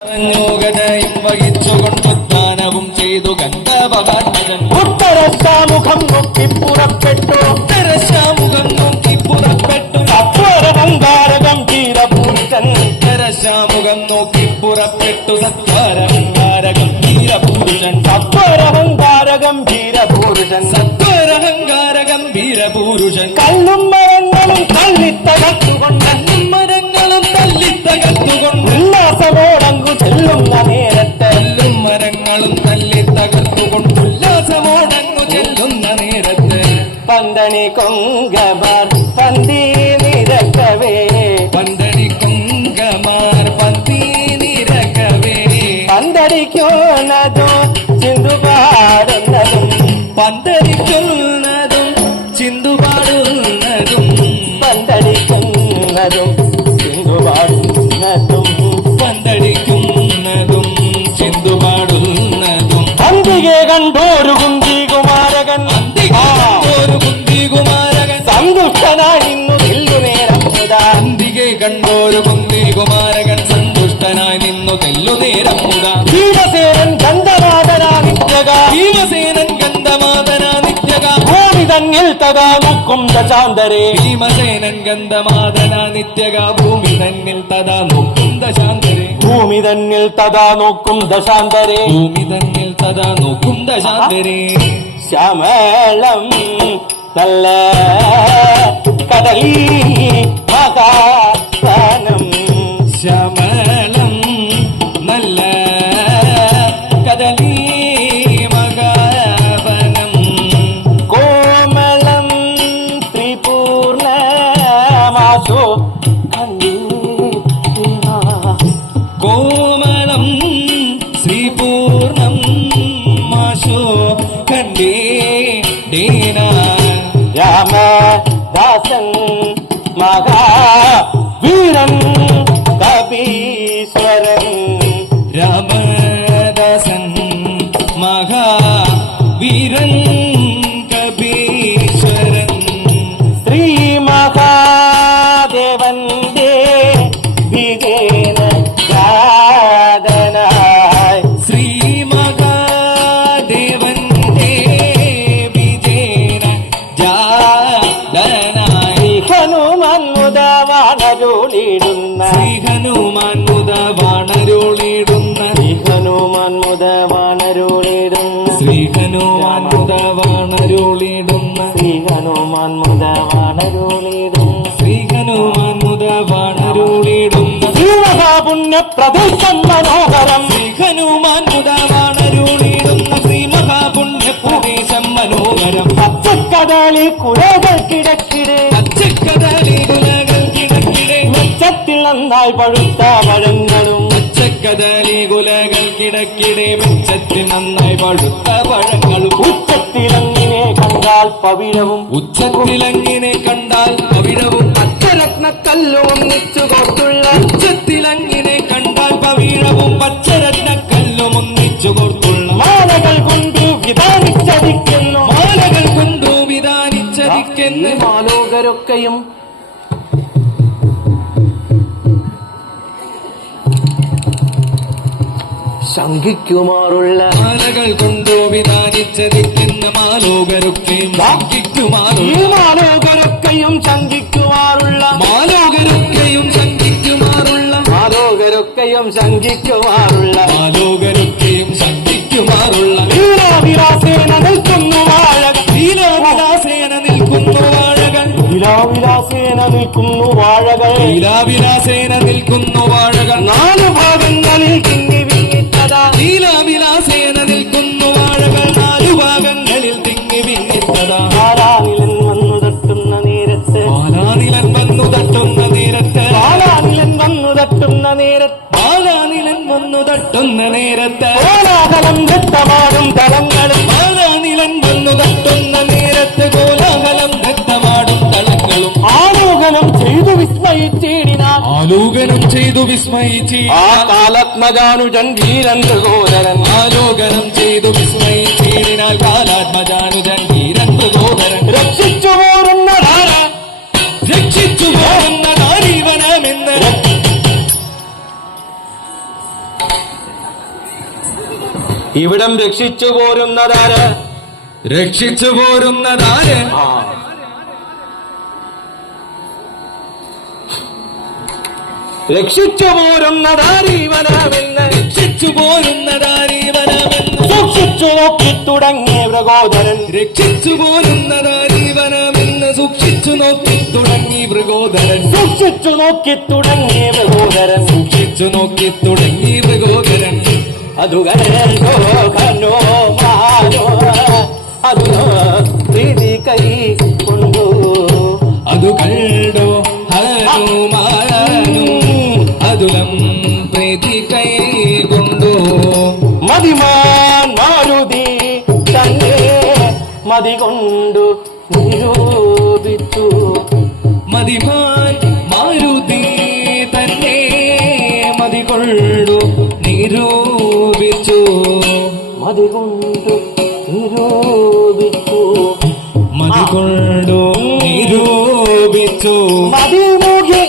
ോഗതയും വഹിച്ചുകൊണ്ടുദ്ധാനവും ചെയ്തു ഗന്ധവകാത്മജൻ ഉത്തരശാമുഖം നോക്കി പുറപ്പെട്ടു ഉത്തരശാമുഖം നോക്കി പുറപ്പെട്ടു സത്വരഹങ്കാരകം ധീരപുരുഷൻ ഉത്തരശാമുഖം നോക്കി പുറപ്പെട്ടു സത്വരഹങ്കാരകം ധീരപുരുഷൻ സത്വരഹങ്കാരകം ധീരപുരുഷൻ സത്വരഹങ്കാരകം ധീരപുരുഷൻ കല്ലും മരങ്ങളും തള്ളിത്തകർത്തുകൊണ്ട് മരങ്ങളും തല്ലിത്തകർത്തുകൊണ്ട് ഉല്ലാസമോടങ്ങു ചെല്ലുന്ന നേരത്തെ കല്ലും മരങ്ങളും തല്ലിത്തകർത്തുകൊണ്ട് ഉല്ലാസമോടങ്ങു ചെല്ലുന്ന നേരത്ത് പന്തണി കൊങ്കമാർ പന്തി നിരക്കവേ പന്തണി കൊങ്കമാർ പന്തി നിരക്കവേ പന്തടിക്കുന്നതും ചിന്തുപാടുന്നതും പന്തടിക്കുന്നതും ചിന്തുപാടുന്നതും പന്തടിക്കുന്നതും ചിന്തുപാടുന്നതും പന്തടിക്കുന്നതും ചിന്തുപാടുന്നതും അന്തികെ കണ്ടോരു കുന്തി കുമാരകൻ ഒരു കുന്തി കുമാരകൻ സന്തുഷ്ടനായി നിന്നു തെല്ലുനേരം മുതാ അന്തികെ കണ്ടോരു കുന്തി കുമാരകൻ സന്തുഷ്ടനായി നിന്നു തെല്ലുനേരം മുതാ ഭീമസേനൻ ഗന്ധമാതനാ നിത്യക ഭീമസേനൻ ഗന്ധമാതനാ നിത്യക ഭൂമി തന്നിൽ തഥാ നോക്കും ദശാന്തരേ ഭീമസേനൻ ഗന്ധമാതനാ നിത്യക ഭൂമി തന്നിൽ തഥാ നോക്കും ദശാന്തരെ ഭൂമി തന്നിൽ തഥാ നോക്കും ദശാന്തരേ ഭൂമി തന്നിൽ തഥാ നോക്കും ദശാന്തരെ ശ്യാമളം നല്ല കദളി മകാനം ശമളം നല്ല കദളീ മകാവനം കോമളം ത്രിപൂർണമാശോ കോമളം ശ്രീപൂർണം മാശോ കണ്ടേ ഡേന രാമദാസൻ മഹാവീരൻ കപീശ്വരൻ രാമദാസൻ മഹാവീരൻ കപീശ്വരൻ ശ്രീ മഹാദേവന്റെ വിജയന ജാതനായി ശ്രീ മഹാദേവന്റെ വിജയന ജാതനായി ഹനുമാൻ മുതവാണരുളിടുന്ന ശ്രീ ഹനുമാൻ മുതവാണരുളിടുന്ന ഹനുമാൻ മുതവാണരുളിടുന്ന ശ്രീ ഹനുമാൻ മുതവാണരുളിടുന്ന ഹനുമാൻ മുതവാണരുളിടുന്ന ശ്രീ ഹനുമാൻ മുതവാണരുളിടുന്ന ശ്രീമഹാപുണ്യപ്രദേശം മനോഹരം ശ്രീ ഹനുമാൻ മുതവാണരുളിടുന്ന ശ്രീ മഹാപുണ്യ പ്രദേശം മനോഹരം പച്ചക്കടലി കുലകൾ കിടക്കിടെ പച്ചക്കടലി കുലകൾ കിടക്കിടെ മെച്ചത്തിൽ നന്നായി പഴുത്ത പഴങ്ങളും പച്ചക്കദളി കുലകൾ കിടക്കിടെ വെച്ചത്തിൽ നന്നായി പഴുത്ത പഴങ്ങളും ഉച്ചത്തിലങ്ങിനെ കണ്ടാൽ പവിഴവും ഉച്ചത്തിലങ്ങിനെ കണ്ടാൽ പവിഴവും പച്ചരത്നക്കല്ലും ഒന്നിച്ചു കോർത്തുള്ള ഉച്ചത്തിലങ്ങിനെ കണ്ടാൽ പവിഴവും പച്ചരത്നക്കല്ലും ഒന്നിച്ചു കോർത്തുള്ള മാലകൾ കൊണ്ടു വിധാനിച്ചടിക്കുന്നു മാലകൾ കൊണ്ടു വിധാനിച്ചതിക്കെന്ന് മാലോകരൊക്കെയും ശങ്കിക്കുമാറുള്ള മാലകൾ കൊണ്ടു വിധാനിച്ചതിക്കെന്ന മാലോകരൊക്കെയും ഈ മാലോകരൊക്കെയും ശങ്കിക്കുമാറുള്ള മാലോകരൊക്കെയും ശങ്കിക്കുമാറുള്ള മാലോകരൊക്കെയും ശങ്കിക്കുമാറുള്ള മാലോകരൊക്കെയും ശങ്കിക്കുമാറുള്ള ലീലാവിലാസേന നിൽക്കുന്നു വാഴകൾ ലീലാവിലാസേന നിൽക്കുന്നു വാഴകൾ ലീലാവിലാസേന നിൽക്കുന്നു വാഴകൾ ലീലാവിലാസേന നിൽക്കുന്നു വാഴകൾ നാലു ഭാഗങ്ങളിൽ തിങ്ങി വിങ്ങിട്ടതാ ലീലാവിലാസേന നിൽക്കുന്നു വാഴകൾ നാലു ഭാഗങ്ങളിൽ തിങ്ങി വിങ്ങിട്ടതാ പാലാനിലൻ വന്നു തട്ടുന്ന നേരത്ത് പാലാനിലൻ വന്നു തട്ടുന്ന നേരത്ത് പാലാനിലൻ വന്നു തട്ടുന്ന നേരത്ത് പാലാനിലൻ വന്നു തട്ടുന്ന നേരത്ത് കോലാഹലം നൃത്തമാടും തലങ്ങളും പാലാനിലൻ വന്നു തട്ടുന്ന നേരത്ത് കോലാഹലം നൃത്തമാടും തളങ്ങളും ആലോകനം ചെയ്തു വിസ്മയിച്ചേടിനാൻ ആലോകനം ചെയ്തു വിസ്മയിച്ച് ആ കാലത്മജാനുജൻ വീരൻ സഹോദരൻ ആലോകനം ചെയ്തു വിസ്മയിച്ചതിനാൽ കാലാത്മജാനുജൻ ധീരൻ പ്രചോദരൻ രക്ഷിച്ചു പോരുന്ന ധാര രക്ഷിച്ചു പോകുന്ന നാരീവനമെന്ന് ഇവിടം രക്ഷിച്ചു പോരുന്നതാര്? രക്ഷിച്ചു പോരുന്നതാര്? രക്ഷിച്ചു പോരുന്നതാരീവനമെന്ന്, രക്ഷിച്ചു പോരുന്നതാരീവനമെന്ന് സൂക്ഷിച്ചു നോക്കി തുടങ്ങിയ മൃഗോദരൻ. രക്ഷിച്ചു പോരുന്നതാരീവനമെന്ന് സൂക്ഷിച്ചു നോക്കി തുടങ്ങി മൃഗോദരൻ. സൂക്ഷിച്ചു നോക്കി തുടങ്ങിയ മൃഗോദരൻ. സൂക്ഷിച്ചു നോക്കി തുടങ്ങി മൃഗോദരൻ. അതു കണ്ടോ കണ്ണോ മാനോ അതു പ്രീതി കൈ കൊണ്ടു. അതു കണ്ടോ ഹനുമാനും അതുലം പ്രീതി കൈ കൊണ്ടു. മതിമാൻ മാരുതി തന്നെ മതി കൊണ്ടു നിരൂപിച്ചു. മതിമാൻ മാരുതി തന്നെ മതി കൊണ്ടു നിരൂപിച്ചു. മതി കൊണ്ടു നിരൂപിച്ചു. മതി കൊണ്ടു നിരൂപിച്ചു. മതിമുഖി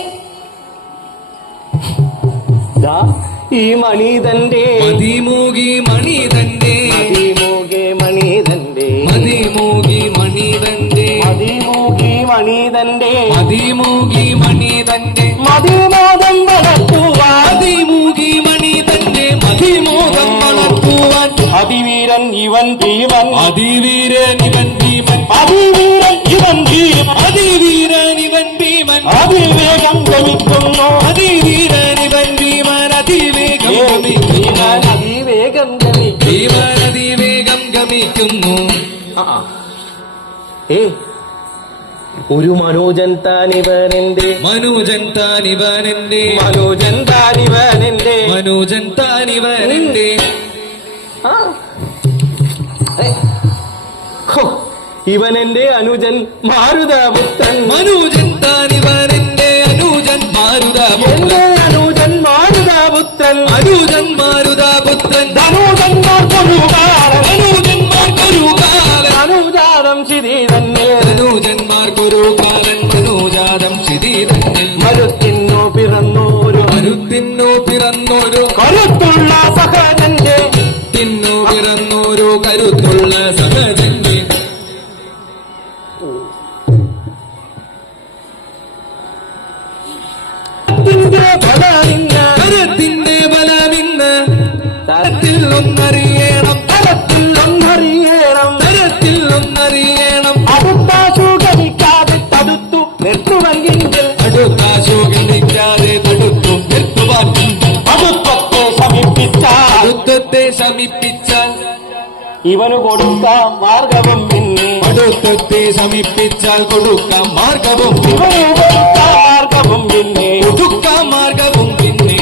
ഈ മണിതന്റെ മതിമൂകി മണിതന്റെ മതിമുഖി മണിതന്റെ മതിമൂകി മണിതന്റെ മതിമുഖി മണിതന്റെ മതിമൂകി മണിതന്റെ മതിമോദം വളർത്തുവാൻ. മതിമൂകി മണിതന്റെ മതിമോദം വളർത്തുവാൻ. അതിവീരൻ ഇവൻ ഭീമൻ. അതിവീരൻ ഇവൻ ഭീമൻ. അതിവീരൻ ഇവൻ ഭീമൻ. അതിവീരൻ ഇവൻ ഭീമൻ. അതിവേഗം ഗമിക്കുന്നു. അതിവീരൻ ഇവൻ ഭീമൻ. അതിവേഗം ഗമിക്കുന്നു. ഭീമൻ അതിവേഗം ഗമിക്കുന്നു. ഭീമൻ അതിവേഗം ഗമിക്കുന്നു. ഒരു മനോജൻ താനിവനെന്റെ മനുജൻ താനിവനെന്റെ മനോജൻ താനിവനെന്റെ മനുജൻ താനിവനെന്റെ ഇവനെന്റെ അനുജൻ മാരുതപുത്രൻ. മനുജൻ താനിവനെന്റെ അനുജൻ മാരുതപുത്രൻ. എന്റെ അനുജൻ മാരുതപുത്രൻ. അനുജൻ മാരുതപുത്രൻ. ധനുജന്മാർക്കൊരു കാലം. അനുജന്മാർക്കൊരു കാലൻ. അനുജാതം ശിതി തന്നെ. അനുജന്മാർക്കൊരു കാലൻ. മനോജാതം ശിതി തന്നെ. മരുത്തിന്നു പിറന്നോരു മരുത്തിന്നു പിറന്നൊരു കരുത്തുള്ള സഹജന്റെ. തിന്നു പിറന്നൊരു കരുത്തുള്ള സഹജന്റെ. കരത്തിന്റെ ബലമിന്ന് തരത്തിൽ ഒന്നറിയണം. തലത്തിൽ ഒന്നറിയണം. തരത്തിൽ ഒന്നറിയണം. അടുത്താശു ഗണിക്കാതെ തടുത്തു നിർത്തുവെങ്കിൽ അടുത്താശു ഗണിക്കാതെ തടുത്തു നിർത്തുവാൻ. അടുത്തത്തെ സമീപിച്ചാൽ അടുത്തത്തെ ശമിപ്പിച്ചാൽ ഇവന് കൊടുക്കാം മാർഗവും പിന്നെ. അടുത്തത്തെ ശമിപ്പിച്ചാൽ കൊടുക്കാം മാർഗവും. ഇവന് കൊടുക്കാം മാർഗവും പിന്നെ. ഒതുക്കാം മാർഗവും പിന്നെ.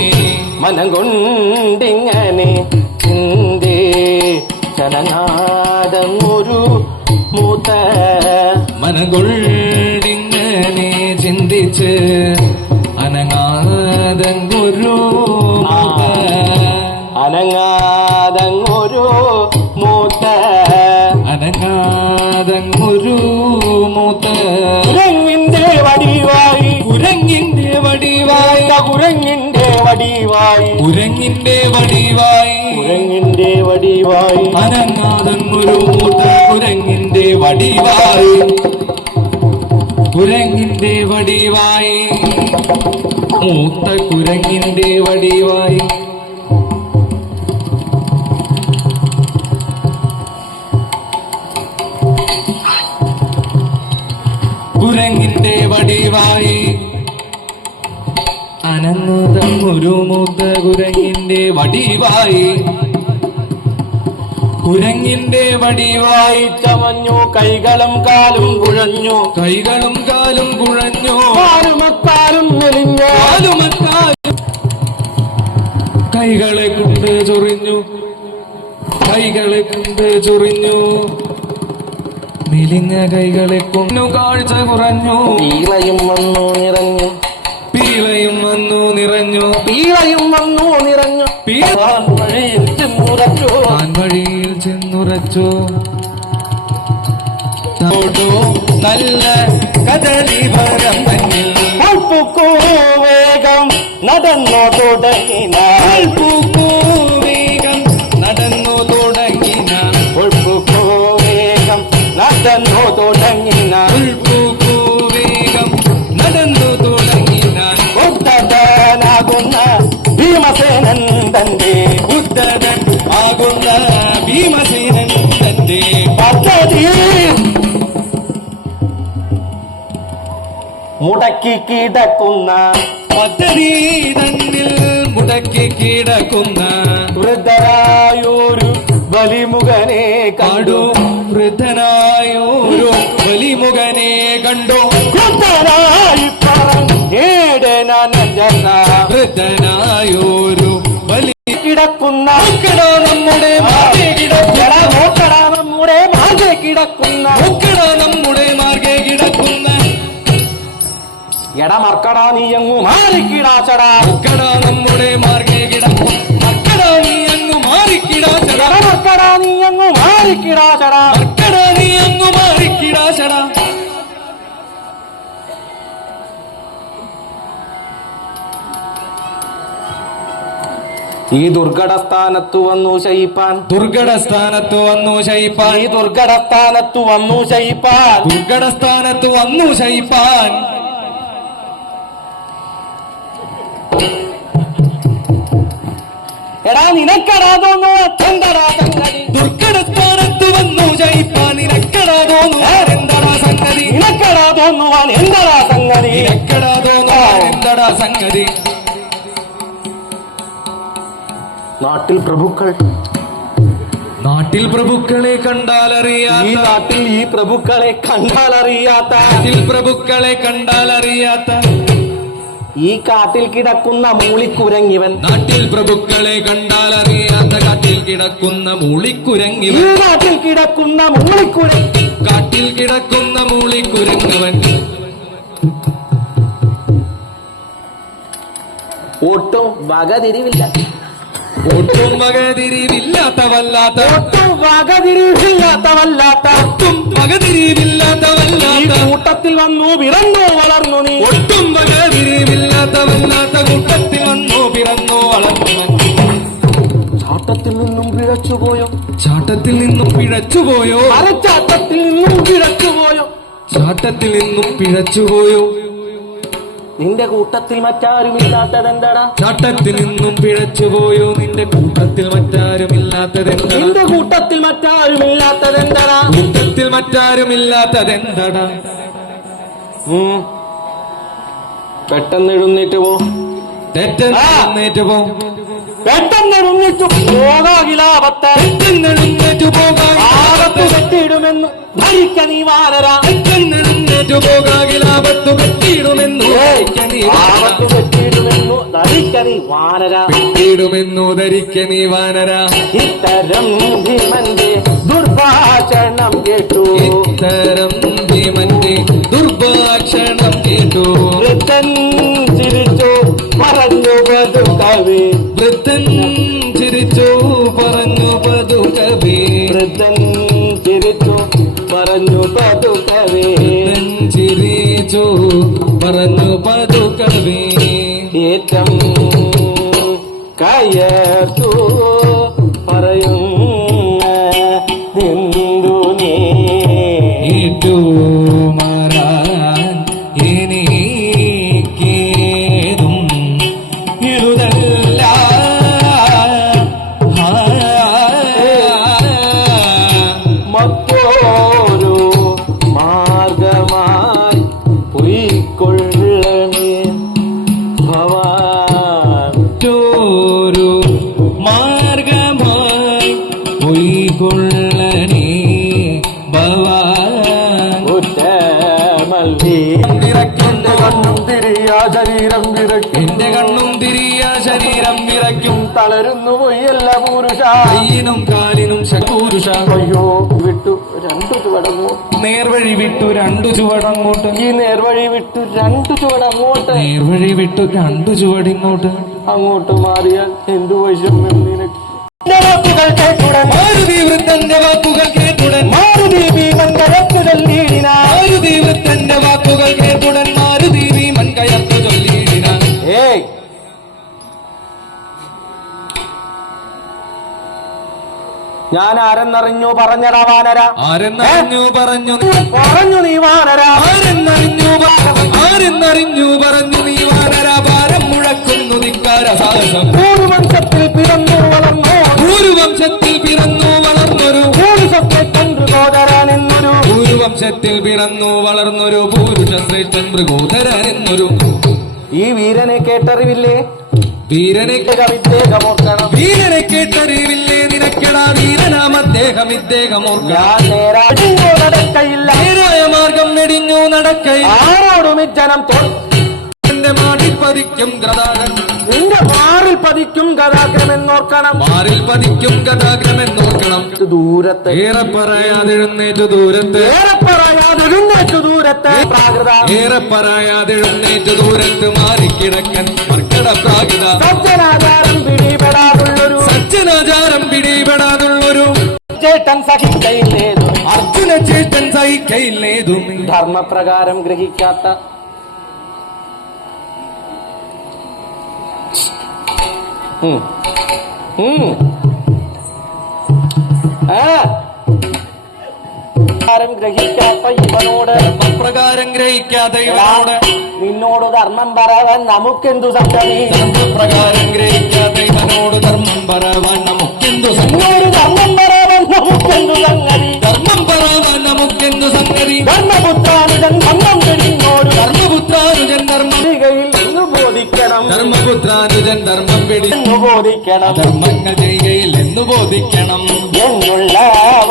മനം കൊണ്ടിങ്ങനെ ചിന്തേ ചലനാദം ഒരു മൂത്ത. മനകൊണ്ടിങ്ങനെ ചിന്തിച്ച് അനങ്ങാതങ്ങൊരു അനങ്ങാതങ്ങൊരു മൂത്ത. അനങ്ങാതങ്ങൊരു മൂത്ത. കുരങ്ങിന്റെ വടിവായി. കുരങ്ങിന്റെ വടിവായി. കുരങ്ങിന്റെ വടിവായി. കുരങ്ങിന്റെ വടിവായി. കുരങ്ങിന്റെ വടിവായി. അനങ്ങാതങ്ങൊരു മൂത്ത. കുരങ്ങിന്റെ വടിവായി. കുരങ്ങിന്റെ വടിവായി. മൂത്ത കുരങ്ങിന്റെ വടിവായി. കുരങ്ങിന്റെ വടിവായി. അനങ്ങുതങ്ങൊരു മൂത്ത കുരങ്ങിന്റെ വടിവായി. കുരങ്ങിന്റെ വടിവായി. ചമഞ്ഞു കൈകളും കാലും കുഴഞ്ഞു. കൈകളും കാലും കുഴഞ്ഞു. കാലുമക്കാലും മെലിഞ്ഞു. കാലുമക്കാലും കൈകളെ കൊണ്ട് ചൊറിഞ്ഞു. കൈകളെ കൊണ്ട് ചൊറിഞ്ഞു. മെലിഞ്ഞ കൈകളെ കൊണ്ടു കാഴ്ച കുറഞ്ഞു. പീളയും വന്നു നിറഞ്ഞു. പീളയും വന്നു നിറഞ്ഞു. പീളയും വന്നു നിറഞ്ഞു. വഴിയിൽ ചെന്നുറച്ചു. വഴിയിൽ ചെന്നുറച്ചു. നല്ല കദളി മരം തന്നിൽ പൂക്കൂ വേഗം നടന്നു തുടങ്ങിനാൽ. പൂക്കൂ വേഗം നടന്നു തുടങ്ങിനാൽ. തന്റെ ഉദ്ധരൻ ആകുന്ന ഭീമസേനൻ തന്റെ പദ്ധതി മുടക്കി കിടക്കുന്ന പദ്ധതി തന്നിൽ മുടക്കി കിടക്കുന്ന വൃദ്ധരായൊരു വലിമുഖനെ കാടു കണ്ടു വൃദ്ധനായൊരു വലിമുഖനെ കണ്ടു വൃദ്ധനായി പറഞ്ഞേടന വൃദ്ധനായൊരു വലി കിടക്കുന്ന നോക്കടാ നമ്മുടെ മാർഗെ കിടക്കുന്ന നോക്കടാ നമ്മുടെ മാർഗെ കിടക്കുന്ന നോക്കടാ നമ്മുടെ മാർഗെ കിടക്കുന്ന എടമർക്കടാ നീ എങ്ങു മാറിക്കിടാച്ചടാ നോക്കടാ നമ്മുടെ മാർഗെ കിടക്കും മക്കടാ നീ അങ്ങ് മാറിക്കിടാച്ചടാ എടമർക്കടാ നീ എങ്ങു മാറിക്കിടാച്ചടാ മക്കടാ നീ അങ്ങ് മാറിക്കിടാച്ചടാ ഈ ദുർഘടസ്ഥാനത്തു വന്നു ശയിപ്പാൻ ദുർഘടസ്ഥാനത്ത് വന്നു ശയിപ്പാൻ ഈ ദുർഘടസ്ഥാനത്തു വന്നു ശയിപ്പാൻ ദുർഘടസ്ഥാനത്ത് വന്നു ശയിപ്പാൻ എടാ നിനക്കടാ തോന്നു എന്തടാ സംഗതി ദുർഘടസ്ഥാനത്ത് വന്നു ശയിപ്പാൻ നിനക്കടാ തോന്നുവാൻ എന്തടാ സംഗതി നിനക്കടാ തോന്നുവാൻ എന്തടാ സംഗതി നിനക്കടാ തോന്നുവാൻ എന്തടാ സംഗതി നാട്ടിൽ പ്രഭുക്കൾ നാട്ടിൽ പ്രഭുക്കളെ ഈ കണ്ടാലറിയാത്ത നാട്ടിൽ ഈ പ്രഭുക്കളെ കണ്ടാലറിയാത്ത നാട്ടിൽ പ്രഭുക്കളെ കണ്ടാലറിയാത്ത ഈ കാട്ടിൽ കിടക്കുന്ന മൂളിക്കുരങ്ങിവൻ നാട്ടിൽ പ്രഭുക്കളെ കണ്ടാലറിയാത്ത കാട്ടിൽ കിടക്കുന്ന ഈ മൂളിക്കുരങ്ങിവൻ നാട്ടിൽ കിടക്കുന്ന മൂളിക്കുരങ്ങി കാട്ടിൽ കിടക്കുന്ന മൂളിക്കുരങ്ങവൻ ഒട്ടും വകതിരിവില്ല ഒട്ടും വകതിരിവില്ലാത്ത വല്ലാത്ത ഒട്ടും വകതിരിവില്ലാത്ത വല്ലാത്ത ഒട്ടും വകതിരിവില്ലാത്ത ഈ വല്ലാത്ത കൂട്ടത്തിൽ വന്നു പിറന്നു വളർന്നു നീ ഒട്ടും വകതിരിവില്ലാത്ത വല്ലാത്ത കൂട്ടത്തിൽ വന്നു പിറന്നു വളർന്നു ചാട്ടത്തിൽ നിന്നും പിഴച്ചുപോയോ ചാട്ടത്തിൽ നിന്നും പിഴച്ചുപോയോ മരച്ചാട്ടത്തിൽ നിന്നും പിഴച്ചുപോയോ ചാട്ടത്തിൽ നിന്നും പിഴച്ചുപോയോ നിന്റെ കൂട്ടത്തിൽ മറ്റാരുമില്ലാത്തതെന്തടാ ചാട്ടത്തിൽ നിന്നും പിഴച്ചുപോയോ നിന്റെ കൂട്ടത്തിൽ മറ്റാരുമില്ലാത്തതെന്താ നിന്റെ കൂട്ടത്തിൽ മറ്റാരുമില്ലാത്തതെന്തടാ കൂട്ടത്തിൽ മറ്റാരുമില്ലാത്തതെന്തടാ പെട്ടെന്ന് എഴുന്നേറ്റ് പോ തെറ്റെന്നേറ്റു പോ പെട്ടെന്ന് എഴുന്നേറ്റ് പോകാകിലാപത്തെ തെറ്റെന്നെഴുന്നേറ്റു പോകാൻ ആപത്ത് കെട്ടിയിടുമെന്ന് ധരിക്ക നീ വാനരാ തെറ്റെന്നെഴുന്നേറ്റു പോകാകിലാപത്തു കെട്ടിയിടുമെന്നു ആപത്ത് കെട്ടിയിടുമെന്നു ധരിക്ക നീ വാനരാ കെട്ടിയിടുമെന്നു ധരിക്ക നീ വാനര ഇത്തരം ഭീമന്റെ ദുർഭാഷണം കേട്ടു ഇത്തരം ഭീമന്റെ ദുർഭാഷണം കേട്ടു വൃദ്ധൻ ചിരിച്ചു പറഞ്ഞു പതുക്കവേ വൃദ്ധൻ ചിരിച്ചു പറഞ്ഞു പതുകവേ വൃദ്ധൻ ചിരിച്ചു പറഞ്ഞു പതുക്കവേ വൃദ്ധൻ ചിരിച്ചു പറഞ്ഞു പതുകവേ ഏറ്റം കയർത്തു പറയും നിന്ദു നീ ഇട്ടു മാറാൻ എനിക്കേതും ഇരുതല്ല മറ്റൊരു മാർഗമായി പൊയ്ക്കൊള്ളണേ ഭവാൻ മറ്റൊരു മാർഗമായി പൊയ്കൊള്ളണേ ഭവാൻ ഉറ്റമൽവി എന്റെ കണ്ണും തിരിയ ശരീരം വിറയ്ക്കും എന്റെ കണ്ണും തിരിയ ശരീരം വിറയ്ക്കും തളരുന്നു പോയല്ല പുരുഷ കയ്യിനും കാലിനും ശക്കൂരുഷ അയ്യോ വിട്ടു രണ്ടു ചുവടങ്ങോ നേർവഴി വിട്ടു രണ്ടു ചുവടങ്ങോട്ട് ഈ നേർവഴി വിട്ടു രണ്ടു ചുവടങ്ങോട്ട് നേർവഴി വിട്ടു രണ്ടു ചുവടിങ്ങോട്ട് അങ്ങോട്ട് മാറിയാൽ എന്തു വൈഷമ്യം നിനക്ക് എന്റെ വാക്കുകൾ കേട്ടുടൻ മാരുതി വൃദ്ധന്റെ വാക്കുകൾ കേട്ടുടൻ മാരുതി ഭീമൻ കരത്തു ചൊല്ലിയിടിന മാരുതി വൃദ്ധന്റെ വാക്കുകൾ കേട്ടുടൻ മാരുതി ഭീമൻ കയർത്തു ചൊല്ലിയിടിന ഏയ് ഞാൻ ആരെന്നറിഞ്ഞു പറഞ്ഞടാ വാനര ആരെന്നറിഞ്ഞു പറഞ്ഞു പറഞ്ഞു നീ വാനര ആരെന്നറിഞ്ഞു പറഞ്ഞു നീ വാനര ഭാരം മുഴക്കുന്നു ധിക്കാര സാഹസം ഭൂരിവംശത്തിൽ പിറന്നു വളർന്നു ഭൂരിവംശത്തിൽ പിറന്നു വളർന്നൊരു ഭൂരിശ്രേഷ്ഠൻ മൃഗോദരൻ എന്നൊരു ഭൂരിവംശത്തിൽ പിറന്നു വളർന്നൊരു ഭൂരുഷശ്രേഷ്ഠൻ മൃഗോധരൻ എന്നൊരു ഈ വീരനെ കേട്ടറിവില്ലേ വീരനെ വിദ്വേഗമോർക്കണം വീരനെ കേട്ടറിവില്ലേ നിനക്കെടാ വീരനാം അദ്ദേഹം ഇദ്ദേഹമോർക്കാം ഞാൻ നേരാടിഞ്ഞു നടക്കയില്ല നേരായ മാർഗം നെടിഞ്ഞു നടക്കയിൽ ആരോടും ഇജ്ജനം എന്റെ മാടിൽ പതിക്കും ഗതാഗതം നിന്റെ മാറിൽ പതിക്കും ഗതാഗ്രമെന്നോർക്കണം മാറിൽ പതിക്കും ഗതാഗ്രമെന്നോർക്കണം ദൂരത്ത് ഏറെ പറയാതെഴുന്നേറ്റു ദൂരത്ത് ഏറെ പറയാതെഴുന്നേറ്റു ദൂരത്ത് പ്രാകൃത ഏറെ പറയാതെഴുന്നേറ്റു ദൂരത്ത് മാറിക്കിടക്കൻ മർക്കട പ്രാകൃത സജ്ജനാചാരം പിടിപെടാതുള്ളൊരു സജ്ജനാചാരം പിടിപെടാതുള്ളൊരു ചേട്ടൻ സഹിക്കയില്ലേതു അർജുന ചേട്ടൻ സഹിക്കയില്ലേതും ധർമ്മപ്രകാരം ഗ്രഹിക്കാത്ത ഗ്രഹിക്കാത്ത ഇവനോട് പ്രകാരം ഗ്രഹിക്കാത്ത ഇവനോട് നിന്നോട് ധർമ്മം പറയാൻ നമുക്കെന്തു സംഗതി പ്രകാരം ഗ്രഹിക്കാത്ത ഇവനോട് ധർമ്മം പറയാൻ നമുക്കെന്തു നിന്നോട് ധർമ്മം പറയാൻ നമുക്കെന്തു സംഗതി ധർമ്മം പറയാൻ നമുക്കെന്തു സംഗതി ധർമ്മപുത്രാനുജൻ ധർമ്മം പിടിഞ്ഞോട് ധർമ്മപുത്രാനുജൻ ധർമ്മം എന്ന് ബോധിക്കണം ധർമ്മപുത്രാനുജൻ ധർമ്മം എന്ന് ബോധിക്കണം ധർമ്മങ്ങൾ ചെയ്യുകയിൽ എന്ന് ബോധിക്കണം എന്നുള്ള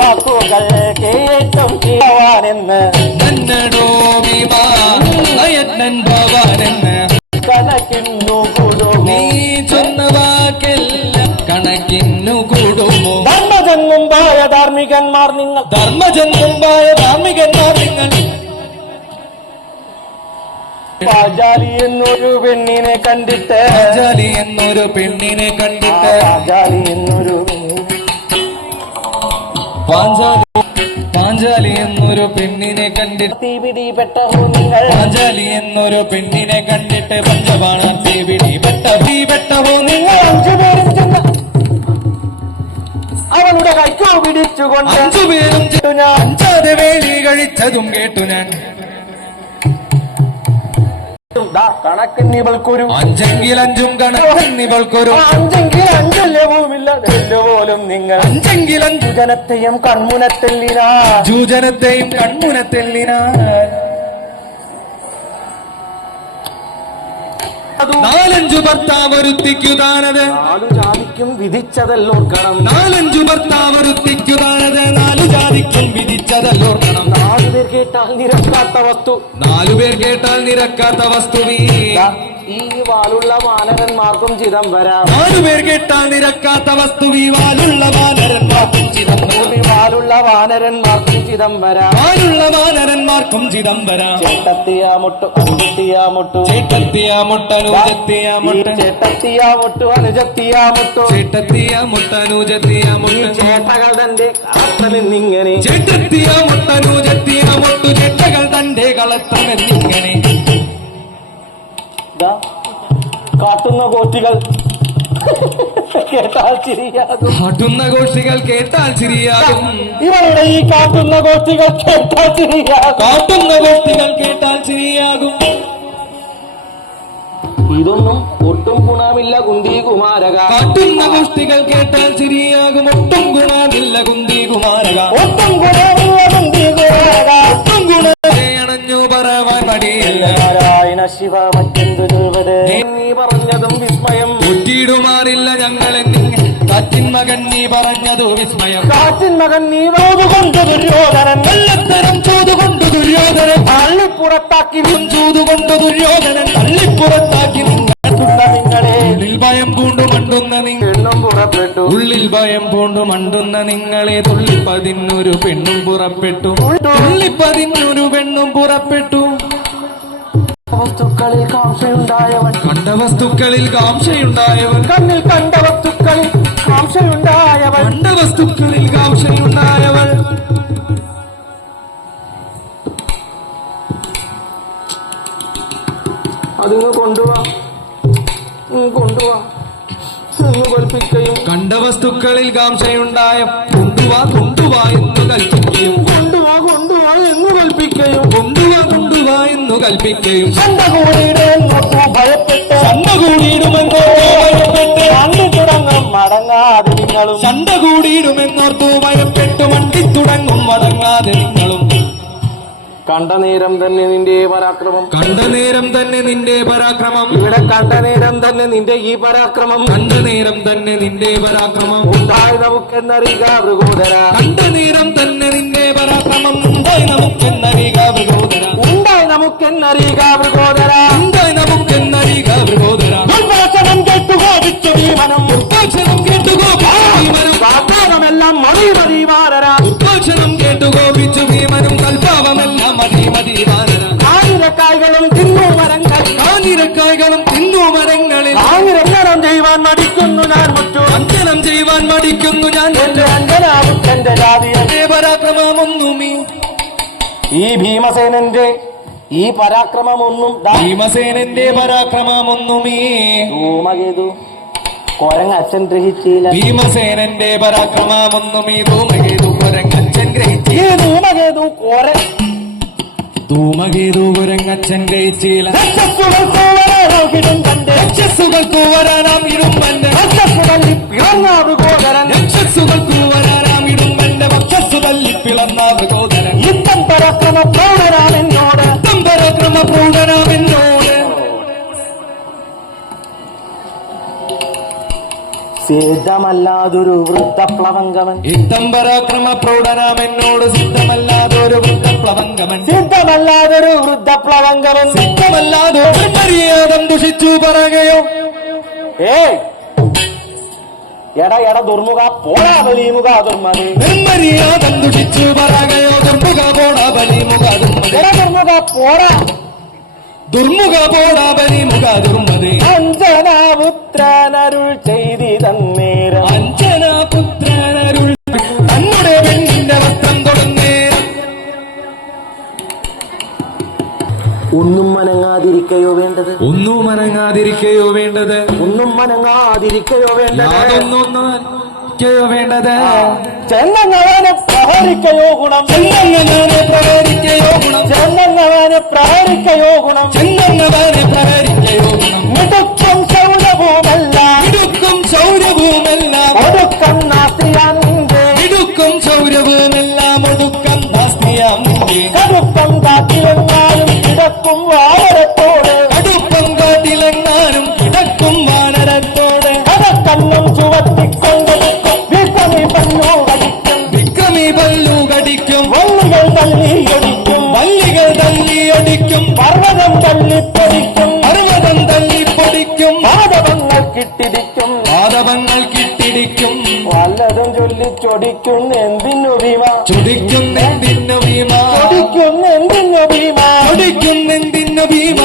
വാക്കുകൾ കേട്ടും കേവാനെന്ന് തന്നടോ വിമാനൻ ഭവാനെന്ന് കണക്കിന്നു കൂടുമോ നീ ചൊന്ന വാക്കെല്ലാം കണക്കിന്നു കൂടുമോ ധർമ്മജന്മുമ്പായ ധാർമ്മികന്മാർ നിങ്ങൾ ധർമ്മജന്മുമ്പായ ധാർമ്മികന്മാർ നിങ്ങൾ പാഞ്ചാലി എന്നൊരു പെണ്ണിനെ കണ്ടിട്ട് പാഞ്ചാലി എന്നൊരു പെണ്ണിനെ കണ്ടിട്ട് പാഞ്ചാലി എന്നൊരു പാഞ്ചാലി എന്നൊരു പെണ്ണിനെ കണ്ടിട്ട് തീ പിടിപ്പെട്ട നിങ്ങൾ പാഞ്ചാലി എന്നൊരു പെണ്ണിനെ കണ്ടിട്ട് പഞ്ചബാണത്തെ പിടിപ്പെട്ടവോ നിങ്ങൾ അഞ്ചുപേരും ചെന്ന് അവളുടെ കൈക്കോ പിടിച്ചുകൊണ്ട് 5 പേരും ഞാൻ അഞ്ചാതെ വേലി കഴിച്ചതും കേട്ടു ഞാൻ കണക്കിന്നിവൾക്കൊരു 5എങ്കിൽ 5 കണക്കിന്നിവൾക്കൊരു 5എങ്കിൽ 5 ലവുമില്ല പോലും നിങ്ങൾ 5എങ്കിൽ 5 ജനത്തെയും കൺമുനത്തെല്ലിനാ ജൂജനത്തെയും കൺമുനത്തെല്ലിനാൽ 4 ഭർത്താവരുത്തിക്കുതാനത് 4 ജാതിക്കും വിധിച്ചതല്ലോർക്കണം 4 ഭർത്താവരുത്തിക്കുതാനത് 4 ജാതിക്കും വിധിച്ചതല്ലോർക്കണം 4 പേർ കേട്ടാൽ നിരക്കാത്ത വസ്തു 4 പേർ കേട്ടാൽ നിരക്കാത്ത വസ്തുവീ ഈ വാലുള്ള വാനരന്മാർക്കും ചിദംബരം 4 പേർ കേട്ടാൽ നിരക്കാത്ത വസ്തുവീ വാലുള്ള വാനരന്മാർക്കും ചിദംബരം വാലുള്ള വാനരന്മാർക്കും ചിദംബരം വാലുള്ള വാനരന്മാർക്കും ചിദംബരം ചേട്ടത്തിയാ മുട്ടു അനുജത്തിയാ മുട്ടു ചേട്ടത്തിയാ മുട്ടനുജത്തിയാ മുട്ട ചേട്ടത്തിയാ മുട്ടു അനുജത്തിയാ മുട്ടു ചേട്ടത്തിയാ മുട്ടനുജത്തിയാ ഈ മുട്ട ചേട്ടകൾ തന്റെ കാത്തനിന്നിങ്ങനെ ചേട്ടത്തിയാ മുട്ടനുജത്തിയാ മുട്ടു ചേട്ടകൾ തന്റെ കളത്തമെന്നിങ്ങനെ കാട്ടുന്ന കോറ്റികൾ കേട്ടാൽ ചിരിയാകും കാട്ടുന്ന ഗോഷ്ഠികൾ കേട്ടാൽ ചിരിയാകും ഇവരുടെ ഈ കാട്ടുന്ന കോറ്റികൾ കേട്ടാൽ ചിരിയാകും കാട്ടുന്ന ഗോഷ്ഠികൾ കേട്ടാൽ ചിരിയാകും ഇതൊന്നും ഒട്ടും ഗുണമില്ല കുന്തി കുമാരക കാട്ടുന്ന ഗോഷ്ഠികൾ കേട്ടാൽ ചിരിയാകും ഒട്ടും ഗുണമില്ല കുന്തി കുമാരക ഒട്ടും ഗുണമില്ല കുന്തി കുമാരക ഒട്ടും ഗുണണഞ്ഞു പറവാൻ മടിയില്ല നാരായണ ശിവ മറ്റെന്തു ചൊൽവത് നീ പറഞ്ഞതും വിസ്മയം ഒറ്റിയിടുമാറില്ല ഞങ്ങളെ കാറ്റിൻ മകൻ നീ പറഞ്ഞതു വിസ്മയം കാറ്റിൻ മകൻ നീ കൊണ്ട് ദുര്യോധനൻ വെള്ളത്തരം ചൂതുകൊണ്ടു ദുര്യോധനൻ തള്ളിപ്പുറത്താക്കി ചൂതുകൊണ്ടു ദുര്യോധനൻ തള്ളിപ്പുറത്താക്കി നിങ്ങളെ ഉള്ളിൽ ഭയം പൂണ്ടു മണ്ടുന്ന നിങ്ങൾ എണ്ണം പുറപ്പെട്ടു ഉള്ളിൽ ഭയം പൂണ്ടു മണ്ടുന്ന നിങ്ങളെ തുള്ളിപ്പതിനൊരു പെണ്ണും പുറപ്പെട്ടു തുള്ളിപ്പതിനൊരു പെണ്ണും പുറപ്പെട്ടു വസ്തുക്കളിൽ കാംക്ഷയുണ്ടായവൻ കണ്ട വസ്തുക്കളിൽ കാംക്ഷയുണ്ടായവൻ കണ്ണിൽ കണ്ട വസ്തുക്കളിൽ കാംക്ഷയുണ്ടായവൻ കണ്ട വസ്തുക്കളിൽ കാംക്ഷയുണ്ടായവൾ അതിങ്ങ് കൊണ്ടുവാ എന്ന് കൽപ്പിക്കുകയും കണ്ട വസ്തുക്കളിൽ കാംക്ഷയുണ്ടായ കൊണ്ടുവാ കൊണ്ടുവാ എന്ന് കൽപ്പിക്കുകയും കൊണ്ടുവാ എന്ന് കൽപ്പിക്കുകയും കൊണ്ടുവാ കൊണ്ടുവാ എന്ന് കൽപ്പിക്കുകയും ചന്ത കൂടിയിടെ നോക്കൂ ഭയപ്പെട്ട് ചണ്ട കൂടിയിടുമെന്നോ ഭയപ്പെട്ട് അന്ന് തുടങ്ങും മടങ്ങാതെ നിങ്ങളും ചണ്ട കൂടിയിടുമെന്നോർത്തു ഭയപ്പെട്ടു മണ്ടി തുടങ്ങും മടങ്ങാതെ നിങ്ങളും കണ്ട നേരം തന്നെ നിന്റെ പരാക്രമം കണ്ട നേരം തന്നെ നിന്റെ പരാക്രമം ഇവിടെ കണ്ട നേരം തന്നെ നിന്റെ ഈ പരാക്രമം കണ്ട നേരം തന്നെ നിന്റെ പരാക്രമം ഉണ്ടായി നമുക്കെന്നറിയുക മൃഗോദര കണ്ട നേരം തന്നെ നിന്റെ പരാക്രമം ഉണ്ടായി നമുക്കെന്നറിയുക മൃഗോദര ഉണ്ടായി നമുക്കെന്നറിയുക മൃഗോദര ഉണ്ടായി നമുക്കെന്നറിയുക മൃഗോദര ദുർഭാഷണം കേട്ടു കോപിച്ചു ഭീമനം ദുർഭാഷണം കേട്ടു കോപിച്ചു ഭീമനും വാഗ്ദാനമെല്ലാം മതി മതി വാരര ദുർഭാഷണം കേട്ടു കോപിച്ചു ഭീമനും കൽപ്പാവമെല്ലാം മതി മതി വാരര ആയിരക്കായ്കളും തിന്നു മരങ്ങൾ ആനിരക്കായ്കളും തിന്നു മരങ്ങളിൽ ആയിരങ്ങളും ചെയ്യുവാൻ മടിക്കുന്നു ഞാൻ മുറ്റു അഞ്ജനം ചെയ്യുവാൻ മടിക്കുന്നു ഞാൻ എന്റെ അഞ്ജനാവും എന്റെ ജാതിയെ പരാക്രമമൊന്നുമീ ഈ ഭീമസേനന്റെ ഈ പരാക്രമമൊന്നും ഭീമസേനന്റെ പരാക്രമമൊന്നുമീ ധൂമകേതു കൊരങ്ങ അച്ഛൻ ഗ്രഹിച്ചില്ല ഭീമസേനന്റെ പരാക്രമമൊന്നുമീ ധൂമകേതു കുരങ്ങച്ചൻ ഗ്രഹിച്ചില്ല ഈ ധൂമകേതു കൊര ധൂമകേതു കുരങ്ങച്ചൻ ഗ്രഹിച്ചില്ല കണ്ട് രക്ഷസുകൾക്കു വരാനാം ഇടുമ്പന്റെ മൃഗോദരൻ രക്ഷസുകൾക്കു വരാനാം ഇടുമ്പന്റെ പക്ഷസ്സു തല്ലി പിളർന്ന മൃഗോദരൻ യുദ്ധം പരാക്രമ പ്രൗഢനാം എന്നോട് യുദ്ധം പരാക്രമ പ്രൗഢനാം എന്നോട് സിദ്ധമല്ലാതൊരു വൃദ്ധപ്ലവങ്കമൻ യുദ്ധം പരാക്രമ പ്രൗഢനാം എന്നോട് സിദ്ധമല്ലാതൊരു വൃദ്ധപ്ലവങ്കമൻ സിദ്ധമല്ലാതൊരു വൃദ്ധപ്ലവങ്കമൻ സിദ്ധമല്ലാതൊരു മര്യാദം ദുഷിച്ചു പറയുകയോ ഏയ് എട ദുർമുഖ പോടാ ബലീമുഖ ദുർമതി നിർമര്യാദം ദുഷിച്ചു പറയുകയോ ദുർമുഖ പോടാ ബലിമുഖ ദുർമതി ദുർമുഖ പോടാ ദുർമുഖ പോടാ ബലിമുഖ ദുർമതി അഞ്ജനാപുത്രനരുൾ ചെയ്തി തന്നേരം അഞ്ജനാപുത്രനരുൾ നമ്മുടെ പെണ്ണിന്റെ വസ്ത്രം തൊടുന്നേരം ഒന്നും മനങ്ങാതിരിക്കയോ വേണ്ടത് ഒന്നും മനങ്ങാതിരിക്കയോ വേണ്ടത് ഒന്നും മനങ്ങാതിരിക്കയോ വേണ്ടത് യാതൊന്നൊന്നോ വേണ്ടത് ചെന്നങ്ങവനെ പ്രഹരിക്കയോ ഗുണം ചെന്നങ്ങനെ പ്രഹരിക്കയോ ഗുണം ചെന്നങ്ങവനെ പ്രഹരിക്കയോ ഗുണം ചെന്നങ്ങനെ പ്രഹരിക്കയോ ഗുണം മിടുക്കും സൗരഭൂമെല്ലാം ഇടുക്കും സൗരഭൂമെല്ലാം ഒടുക്കം നാസ്തിയാന്റെ ഇടുക്കും സൗരഭൂമെല്ലാം ഒടുക്കം നാസ്തിയാം നിന്റെ കടുപ്പം കാട്ടിലെങ്ങാനും കിടക്കും വാരത്തോട് കടുപ്പം കാട്ടിലെങ്ങാനും കിടക്കും വാനരത്തോടെ കടക്കണ്ണം ചുവത്തിക്കൊണ്ട് വിക്രമി പല്ലു കടിക്കും വിക്രമി പല്ലു കടിക്കും വള്ളികൾ തള്ളിയൊടിക്കും വള്ളികൾ തള്ളിയൊടിക്കും പർവ്വതം തള്ളിപ്പൊടിക്കും പർവ്വതം തള്ളിപ്പൊടിക്കും പാദവങ്ങൾ കിട്ടിടിക്കും പാദവങ്ങൾ കിട്ടിടിക്കും വല്ലതും ചൊല്ലിച്ചൊടിക്കും എന്തിനു ഭീമ ചുടിക്കും എന്തിന്നു ഭീമ ചൊടിക്കും എന്തിനു ഭീമ ചുടിക്കും എന്തിന്നു ഭീമ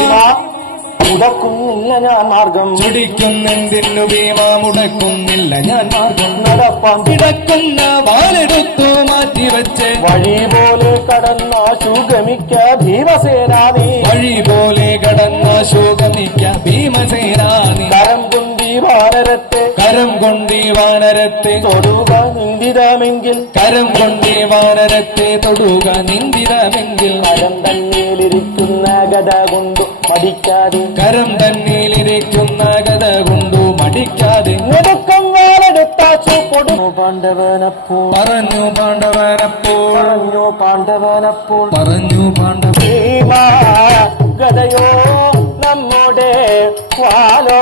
മുടക്കുന്നില്ല ഞാൻ മാർഗം ചുടിക്കും എന്തിന്നു ഭീമ മുടക്കുന്നില്ല ഞാൻ മാർഗം നടപ്പാൻ കിടക്കുന്ന വാലെടുത്തു മാറ്റിവെച്ച് വഴി പോലെ കടന്ന ശുഗമിക്ക ഭീമസേനാനി വഴി പോലെ കടന്ന ശോകമിക്ക ഭീമസേനാനി കരം കുന്തി വാനരത്തെ കരം കൊണ്ടീ വാനരത്തെ തൊടുക നിന്ദിതമെങ്കിൽ കരം കൊണ്ടീ വാനരത്തെ തൊടുക നിന്ദിതമെങ്കിൽ കരം തന്നിലിരിക്കുന്ന ഗത കൊണ്ടു മടിക്കാതെ കരം തന്നിലിരിക്കുന്ന ഗത കൊണ്ടു മടിക്കാതെ മുടക്കം വാലെടുത്താച്ചു കൊടു പാണ്ഡവനപ്പോൾ പറഞ്ഞു പാണ്ഡവനപ്പോൾ പറഞ്ഞു പാണ്ഡവനപ്പോൾ പറഞ്ഞു പാണ്ഡവ ഭീമാ ഗതയോ നമ്മുടെ വാലോ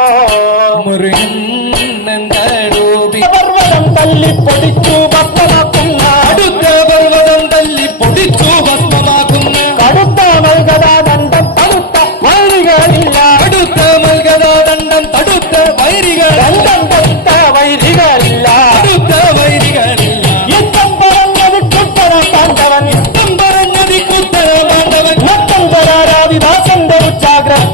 മുറിഞ്ഞൂപി പർവ്വതം തല്ലിപ്പൊടിച്ചു ഭക്തമാക്കുന്ന അടുത്ത പർവ്വതം തല്ലി പൊടിച്ചു ഭസ്മമാക്കുന്ന കടുത്ത മൽഗദാദണ്ഡം തടുത്ത വൈരികളില്ല അടുത്ത മൽഗദാദണ്ഡം തടുത്ത വൈരികൾ ദണ്ഡം തടുത്ത വൈരികളില്ല അടുത്ത വൈരികളില്ല യുദ്ധം പറഞ്ഞത് കുട്ടന പാണ്ഡവൻ യുദ്ധം പറഞ്ഞതി കുത്തര പാണ്ഡവൻ മൊത്തം തരാരാദിദാസന്റെ ഉച്ചാഗ്രം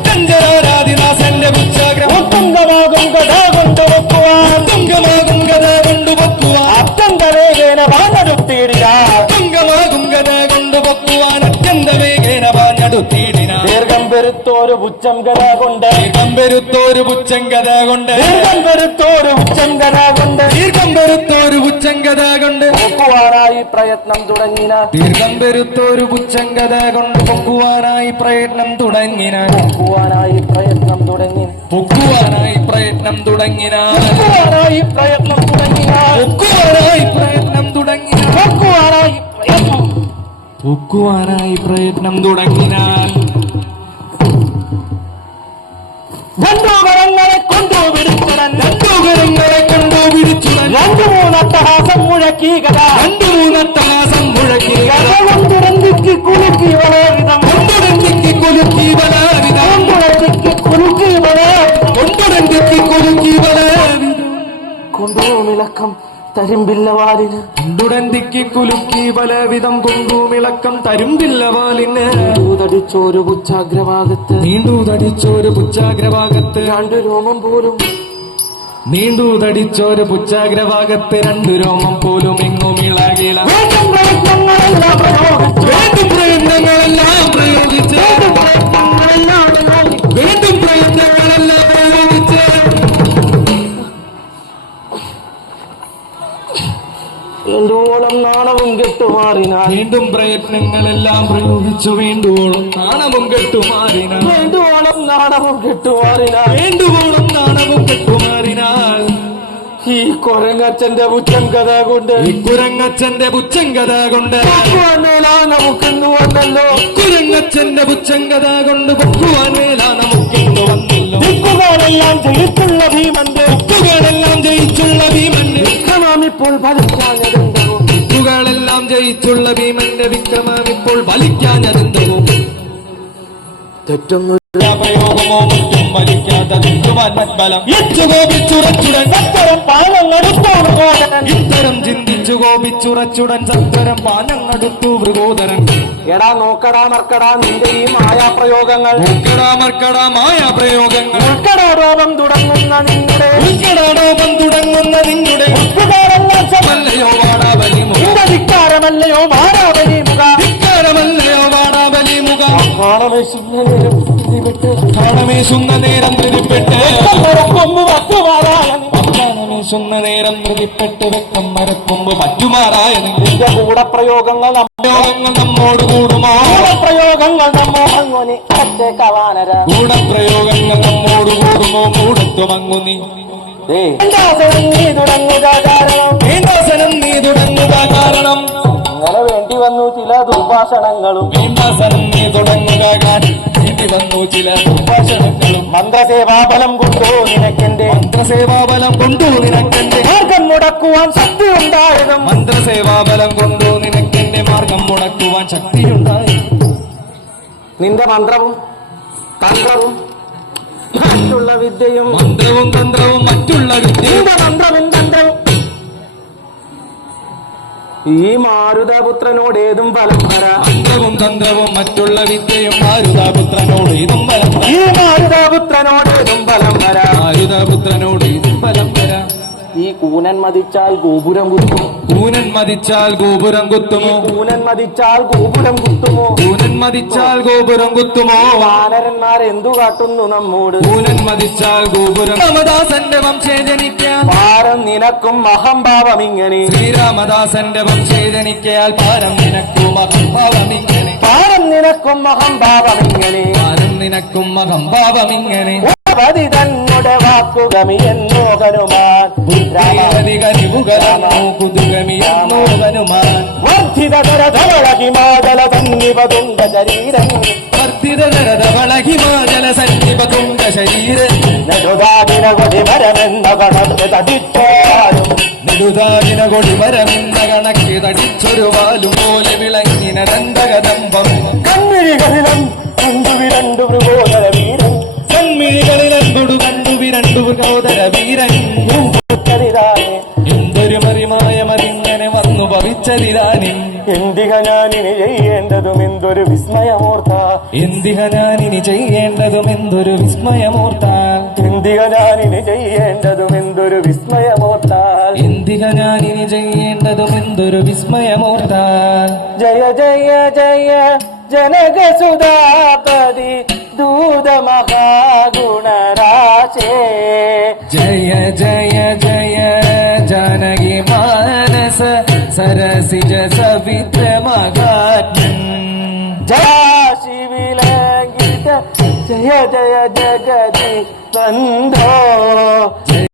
രാധിദാസന്റെ ഉച്ചാഗ്രം ഉത്തുംഗമാകും ഗതാ കൊണ്ടുവെക്കുവാൻ തുങ്കമാകും ഗത കൊണ്ടുപൊക്കുവാൻ അത്യന്തവേഗേന വാനടുത്തിയിടില്ല തുങ്കമാകും ഗത കൊണ്ടുപൊക്കുവാൻ അത്യന്ത വേഗേന വാഞ്ഞടുത്തിയിടിന ദീർഘം പെരുത്തോരു പുച്ഛം ഗത കൊണ്ട് ദീർഘം പെരുത്തോരു പുച്ഛം ഗത കൊണ്ട് ദീർഘം പെരുത്തോരു പുച്ഛം ഗത കൊണ്ട് ദീർഘം പെരുത്തോരു പുച്ഛം പുച്ഛങ്കത കൊണ്ട് പൊക്കുവാനായി പ്രയത്നം തുടങ്ങിനാൽ ദീർഘം പെരുത്തൊരു പുച്ഛങ്കത കൊണ്ട് പൊക്കുവാനായി പ്രയത്നം തുടങ്ങിനാൽ പൊക്കുവാനായി പ്രയത്നം തുടങ്ങി പൊക്കുവാനായി പ്രയത്നം തുടങ്ങിനാൽ പൊക്കുവാനായി പ്രയത്നം തുടങ്ങിനാൽ പൊക്കുവാനായി പ്രയത്നം തുടങ്ങിനാൽ പൊക്കുവാനായി പ്രയത്നം പൊക്കുവാനായി പ്രയത്നം തുടങ്ങിനാൽ ബന്ധുകരങ്ങളെ കൊണ്ടുപിടിച്ചുടൻ രണ്ടുകരങ്ങളെ കണ്ടു പിടിച്ചുടൻ രണ്ടു മൂന്നട്ടഹാസം മുഴക്കി കഥ രണ്ടു മൂന്നട്ടഹാസം മുഴക്കി കൊണ്ടുരന്തിക്ക് കുലുക്കി വളവിധം കൊണ്ടുരണ്ടിക്ക് കുലുക്കി ബലാവിധം കൊണ്ടുരന്തിക്ക് കുലുക്കി വളവിധം കൊണ്ടുരണ്ടിക്ക് കുലുക്കി ബലാവിധം കൊണ്ടുമിളക്കം തരിമ്പില്ല വാലിന് കൊണ്ടുരണ്ടിക്ക് കുലുക്കി ബലവിധം കൊണ്ടുമിളക്കം തരുമ്പില്ല വാലിന് തടിച്ചോരു പുച്ഛാഗ്രഭാഗത്ത് നീണ്ടു തടിച്ചോരു പുച്ഛാഗ്രഭാഗത്ത് രണ്ടു രോമം പോലും നീണ്ടു തടിച്ചോരു പുച്ഛാഗ്രഭാഗത്ത് രണ്ടു രോമം പോലും എങ്ങും ഇളകില വേണ്ടും പ്രയത്നങ്ങളെല്ലാം പ്രയോഗിച്ചു വേണ്ടും പ്രയത്നങ്ങളെല്ലാം പ്രയോഗിച്ച് പ്രയത്നങ്ങളെല്ലാം പ്രയോഗിച്ചു വീണ്ടും പ്രയത്നങ്ങളെല്ലാം പ്രയോഗിച്ച് വേണ്ടുവോളം നാണവും കെട്ടുമാറിനാൽ വീണ്ടും പ്രയത്നങ്ങളെല്ലാം പ്രയോഗിച്ചു വേണ്ടുവോളം നാണവും കെട്ടുമാറിനാൽ വേണ്ടുവോളം നാണവും കെട്ടുമാറിനാൽ വേണ്ടുവോളം നാണവും കെട്ടുമാറിനാൽ ഈ കൊരങ്ങച്ചന്റെ പുച്ഛം കഥ കൊണ്ട് ഈ കുരങ്ങച്ചന്റെ പുച്ഛങ്കത കൊണ്ട് നമുക്കിന്ന് വന്നല്ലോ കുരങ്ങച്ചന്റെ പുച്ഛങ്കത കൊണ്ട് പൊക്കുവാൻ മേല നമുക്കിന്ന് വന്നല്ലോ ദിക്കുകളെല്ലാം ജയിച്ചുള്ള ഭീമന്റെ ദിക്കുകളെല്ലാം ജയിച്ചുള്ള ഭീമന്റെ വിക്രമം ഇപ്പോൾ ഫലിക്കാഞ്ഞതെന്തോ ദിക്കുകളെല്ലാം ജയിച്ചുള്ള ഭീമന്റെ വിക്രമം ഇപ്പോൾ ഫലിക്കാഞ്ഞതെന്തോ തെറ്റൊന്നും പ്രയോഗമോ മറ്റും ഫലിക്കാത്ത ദിക്കുവാൻ മത്ബലം യച്ചുകോപിച്ചുറച്ചുടൻ അത്തരം പാലങ്ങളെടുത്തോട് ഇത്തരം ചിന്തിച്ചു കോപിച്ചുറച്ചുടൻ സത്വരം പാനങ്ങടുത്തു വൃഗോദരൻ എടാ നോക്കടാ മർക്കടാ നിന്റെ ഈ മായാപ്രയോഗങ്ങൾ മർക്കടമായ പ്രയോഗങ്ങൾ ഉൾക്കടാരോപം തുടങ്ങുന്ന നിങ്ങളുടെ ഉൾക്കടാടോപം തുടങ്ങുന്ന നിങ്ങളുടെ ഉൾപ്പുകാരല്ലോ വാടാബലിമുഖ ധിക്കാരമല്ലയോ മാരാവലി മുഖ ധിക്കാരമല്ലയോ വാടാബലിമുഖ കാണമേശുന്ന നേരം ധൃതിപ്പെട്ട് കൊമ്പ് വക്കുമാറായ കാണമേശുന്ന നേരം ധൃതിപ്പെട്ട് വെക്കം മരക്കൊമ്പ് മറ്റുമാറായ നിന്റെ കൂടപ്രയോഗങ്ങൾ പ്രയോഗങ്ങൾ നമ്മോട് കൂടുമോ പ്രയോഗങ്ങൾ നമ്മോ അങ്ങനെ അച്ചേക്കവാനര ഗൂഢപ്രയോഗങ്ങൾ നമ്മോട് കൂടുമോ മൂടത്വമങ്ങു നീ നീ തുടങ്ങുക കാരണം വീണ്ടാസനം നീ തുടങ്ങുക കാരണം അങ്ങനെ വേണ്ടി വന്നു ചില ദുർഭാഷണങ്ങളും വീണ്ടാസനം നീ തുടങ്ങുക വേണ്ടി വന്നു ചില സംഭാഷണങ്ങളും മന്ത്രസേവാബലം കൊണ്ടോ നിനക്കെന്റെ മന്ത്രസേവാബലം കൊണ്ടു നിനക്കെന്റെ മാർഗം മുടക്കുവാൻ ശക്തി ഉണ്ടായതും മന്ത്രസേവാബലം കൊണ്ടു നിനക്കെന്റെ മാർഗം മുടക്കുവാൻ ശക്തിയുണ്ടായി നിന്റെ മന്ത്രവും തന്ത്രവും മറ്റുള്ള വിദ്യയും മന്ത്രവും തന്ത്രവും മറ്റുള്ള വിദ്യയും നിന്റെ മന്ത്രവും തന്ത്രവും ഈ മാരുതപുത്രനോട് ഏതും ഫലം വരാ മന്ത്രവും തന്ത്രവും മറ്റുള്ള വിദ്യയും മാരുതാപുത്രനോട് ഇതും ഫലം ഈ മാരുതപുത്രനോട് ഏതും ഫലം വരാ മാരുതാപുത്രനോട് ഇതും ഫലം വരാ ഈ കൂനൻ മതിച്ചാൽ ഗോപുരം കുത്തുമോ കൂനൻ മതിച്ചാൽ ഗോപുരം കുത്തുമോ കൂനൻ മതിച്ചാൽ ഗോപുരം കുത്തുമോ കൂനൻ മതിച്ചാൽ ഗോപുരം കുത്തുമോ വാനരന്മാർ എന്തു കാട്ടുന്നു നമ്മോട് കൂനൻ മതിച്ചാൽ ഗോപുരം രാമദാസന്റെ വംശേ ജനിക്കാൻ പാരം നിനക്കും അഹംഭാവം ഇങ്ങനെ ശ്രീരാമദാസന്റെ വംശേ ജനിക്കയാൽ പാരം നിനക്കും അഹംഭാവമിങ്ങനെ പാരം നിനക്കും അഹംഭാവം ഇങ്ങനെ പാരം നിനക്കും അഹംഭാവമിങ്ങനെ പതി തന്നുടെ വാക്കുകമി എന്നോഹനുമാൻ കുതുകമിയാൻ വർദ്ധിതരധവളകിമാതല സന്നിപതുണ്ട ശരീരം വർദ്ധിതരധവളഹിമാജല സന്നിപതുണ്ട ശരീരം നെടുതാദിന കൊടിമരമെന്ന കണക്ക് തടിച്ചോരും നെടുതാദിന കൊടിമരമെന്ന കണക്ക് തടിച്ചൊരു വാലു പോലെ വിളങ്ങിന ദന്തകദമ്പം കണ്ണിഴികളിലും കണ്ടുവിരണ്ടു മൃഗോദര വീരൻ കൺമിഴികളിലൊടു കണ്ടു വിരണ്ടു മൃഗോദര വീരൻ എന്തൊരു മറിമായ മറിങ്ങനെ വന്നു ഭവിച്ചതിരാനിൻ എന്തിക ഞാനിനി ചെയ്യേണ്ടതും എന്തൊരു വിസ്മയമോർത്ത എന്തിക ഞാനിനി ചെയ്യേണ്ടതും എന്തൊരു വിസ്മയമോർത്താൽ എന്തിക ഞാനിനി ചെയ്യേണ്ടതും എന്തൊരു വിസ്മയമോർത്താൽ എന്തിക ഞാനിനി ചെയ്യേണ്ടതും എന്തൊരു വിസ്മയമോർത്താൽ ജയ ജയ ജയ ജനകസുധാപതി ദൂത മഹാഗുണരാശേ ജയ ജയ ജയ ജാനകി മാനസ സരസിജ സവിത്ര മഹാത്മൻ ജയാശിവിലംഘിത ജയ ജയ ജഗതി നന്ദോ